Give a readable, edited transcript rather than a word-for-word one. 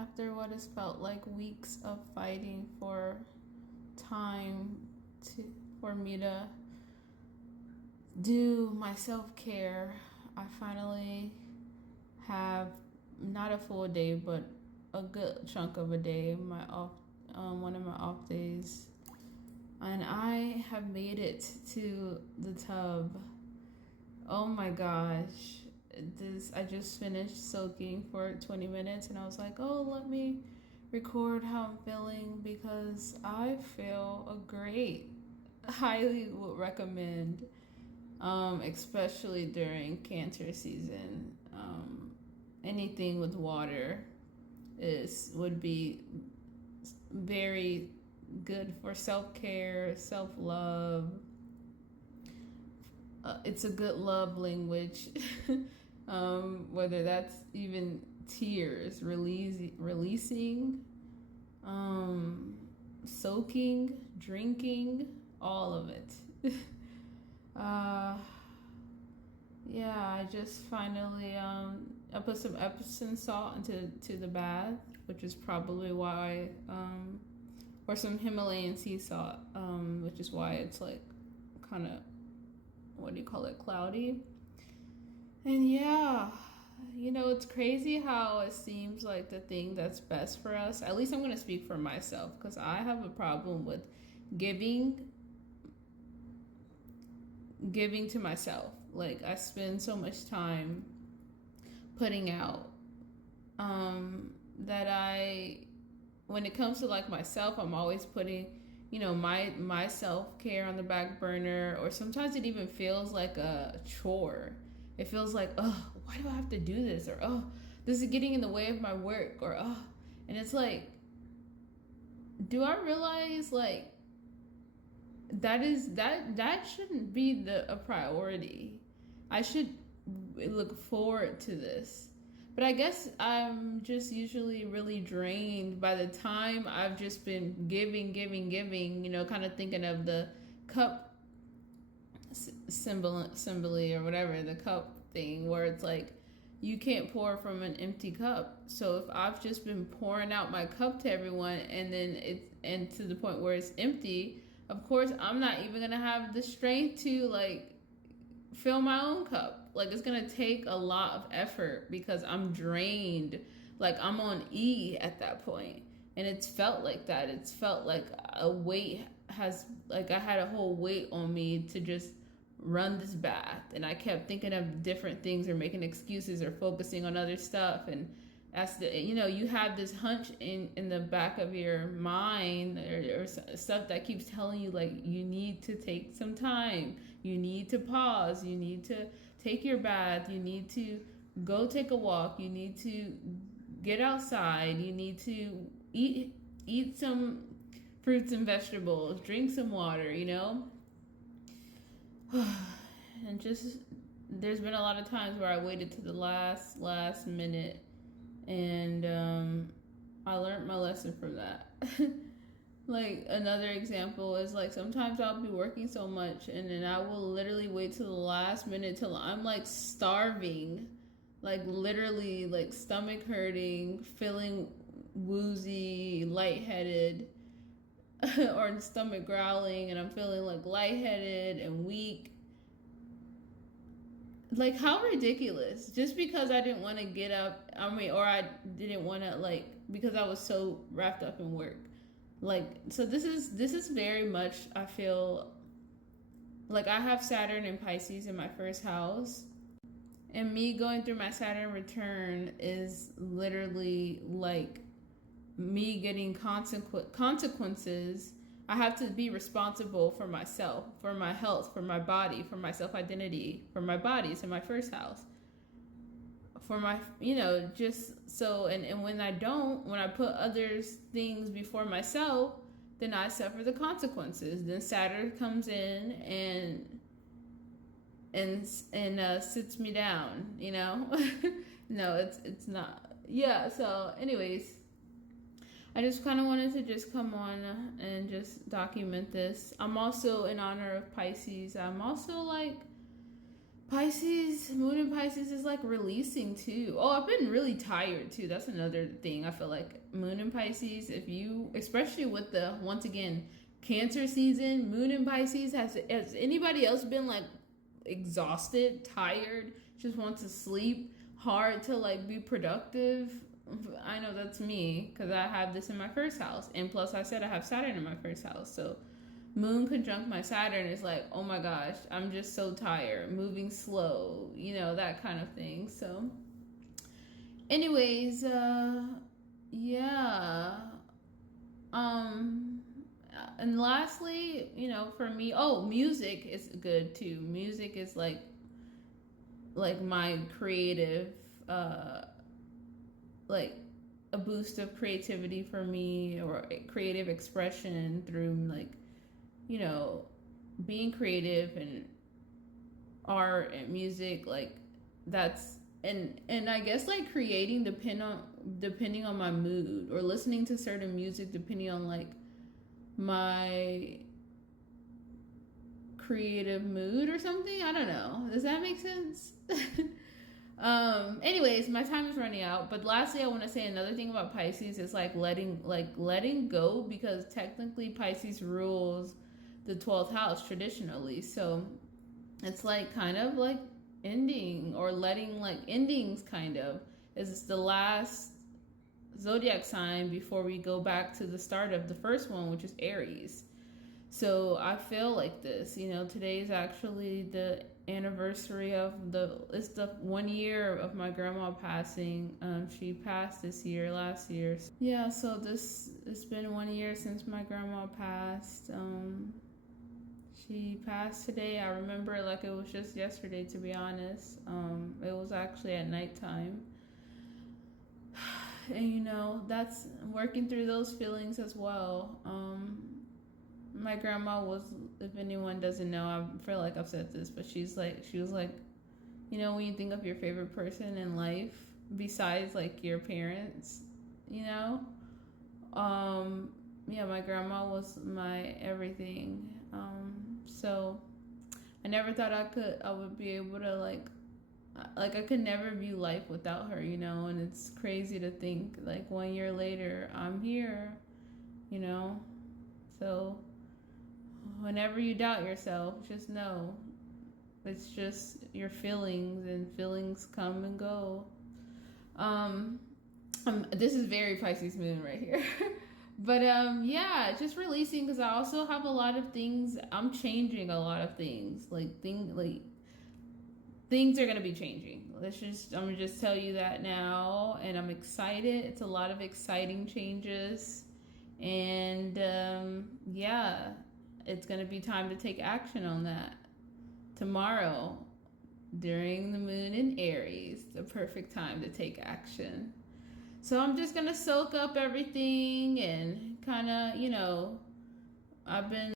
after what has felt like weeks of fighting for time for me to do my self-care. I finally have not a full day, but a good chunk of a day, my off, one of my off days, and I have made it to the tub. Oh my gosh, this I just finished soaking for 20 minutes, and I was like, oh, let me record how I'm feeling because I feel a great. Highly would recommend, especially during cancer season. Anything with water is would be very good for self-care, self-love. It's a good love language. Whether that's even tears, releasing, soaking, drinking, all of it. uh, yeah, I just finally I put some Epsom salt into the bath, which is probably why or some Himalayan sea salt, which is why it's like kind of, what do you call it, cloudy. And yeah, it's crazy how it seems like the thing that's best for us. At least I'm going to speak for myself because I have a problem with giving to myself. Like I spend so much time putting out that when it comes to like myself, I'm always putting my self-care on the back burner, or sometimes it even feels like a chore. It feels like, oh, why do I have to do this? Or, oh, this is getting in the way of my work. Or, oh, and it's like, do I realize like that shouldn't be a priority. I should look forward to this. But I guess I'm just usually really drained by the time I've just been giving, kind of thinking of the cup symbol or whatever, the cup thing, where it's like you can't pour from an empty cup. So if I've just been pouring out my cup to everyone and to the point where it's empty, of course I'm not even gonna have the strength to like fill my own cup. Like it's gonna take a lot of effort because I'm drained. Like I'm on E at that point. And it's felt like that. It's felt like a weight I had a whole weight on me to just run this bath. And I kept thinking of different things or making excuses or focusing on other stuff. And that's you have this hunch in the back of your mind or stuff that keeps telling you like you need to take some time, you need to pause, you need to take your bath, you need to go take a walk, you need to get outside, you need to eat some fruits and vegetables, drink some water, and just there's been a lot of times where I waited to the last minute, and I learned my lesson from that. Like another example is like sometimes I'll be working so much and then I will literally wait till the last minute till I'm like starving, like literally like stomach hurting, feeling woozy, lightheaded, or stomach growling, and I'm feeling like lightheaded and weak. Like how ridiculous. Just because I didn't want to get up, or I didn't want to like because I was so wrapped up in work. Like so this is very much, I feel like I have Saturn and Pisces in my first house. And me going through my Saturn return is literally like me getting consequences. I have to be responsible for myself, for my health, for my body, for my self-identity, for my body. It's in my first house. For my, just so, and when I put others things before myself, then I suffer the consequences. Then Saturn comes in and sits me down, No, it's not. Yeah, so anyways, I just kind of wanted to just come on and just document this. I'm also, in honor of Pisces, I'm also like Pisces, moon in Pisces is like releasing too. Oh, I've been really tired too. That's another thing. I feel like moon in Pisces, if you, especially with the, once again, Cancer season, moon in Pisces, has anybody else been like exhausted, tired, just want to sleep, hard to like be productive? I know that's me because I have this in my first house. And plus, I said I have Saturn in my first house. So Moon conjunct my Saturn is like, oh my gosh, I'm just so tired, moving slow, that kind of thing. So, anyways, yeah. Um, and lastly, for me, oh, music is good too. Music is like my creative, like a boost of creativity for me, or creative expression through like being creative and art and music, like that's and I guess like creating depending on my mood, or listening to certain music depending on like my creative mood or something. I don't know. Does that make sense? Anyways, my time is running out, but lastly I want to say another thing about Pisces is like letting go, because technically Pisces rules the 12th house traditionally. So it's like kind of like ending, or letting, like endings kind of, is the last zodiac sign before we go back to the start of the first one, which is Aries. So I feel like this, today is actually the anniversary of it's the 1 year of my grandma passing. She passed last year. Yeah, so it's been 1 year since my grandma passed. She passed today. I remember it like it was just yesterday, to be honest. It was actually at nighttime. And that's working through those feelings as well. My grandma was, if anyone doesn't know, I feel like I've said this, but she was like, when you think of your favorite person in life besides like your parents, yeah, my grandma was my everything. So I never thought I would be able to like I could never view life without her, and it's crazy to think like 1 year later I'm here, so whenever you doubt yourself, just know it's just your feelings, and feelings come and go. This is very Pisces moon right here. But yeah, just releasing, because I also have a lot of things. I'm changing a lot of things. Things are gonna be changing. I'm gonna just tell you that now, and I'm excited. It's a lot of exciting changes, and yeah, it's gonna be time to take action on that. Tomorrow, during the moon in Aries, the perfect time to take action. So I'm just gonna soak up everything and kind of, I've been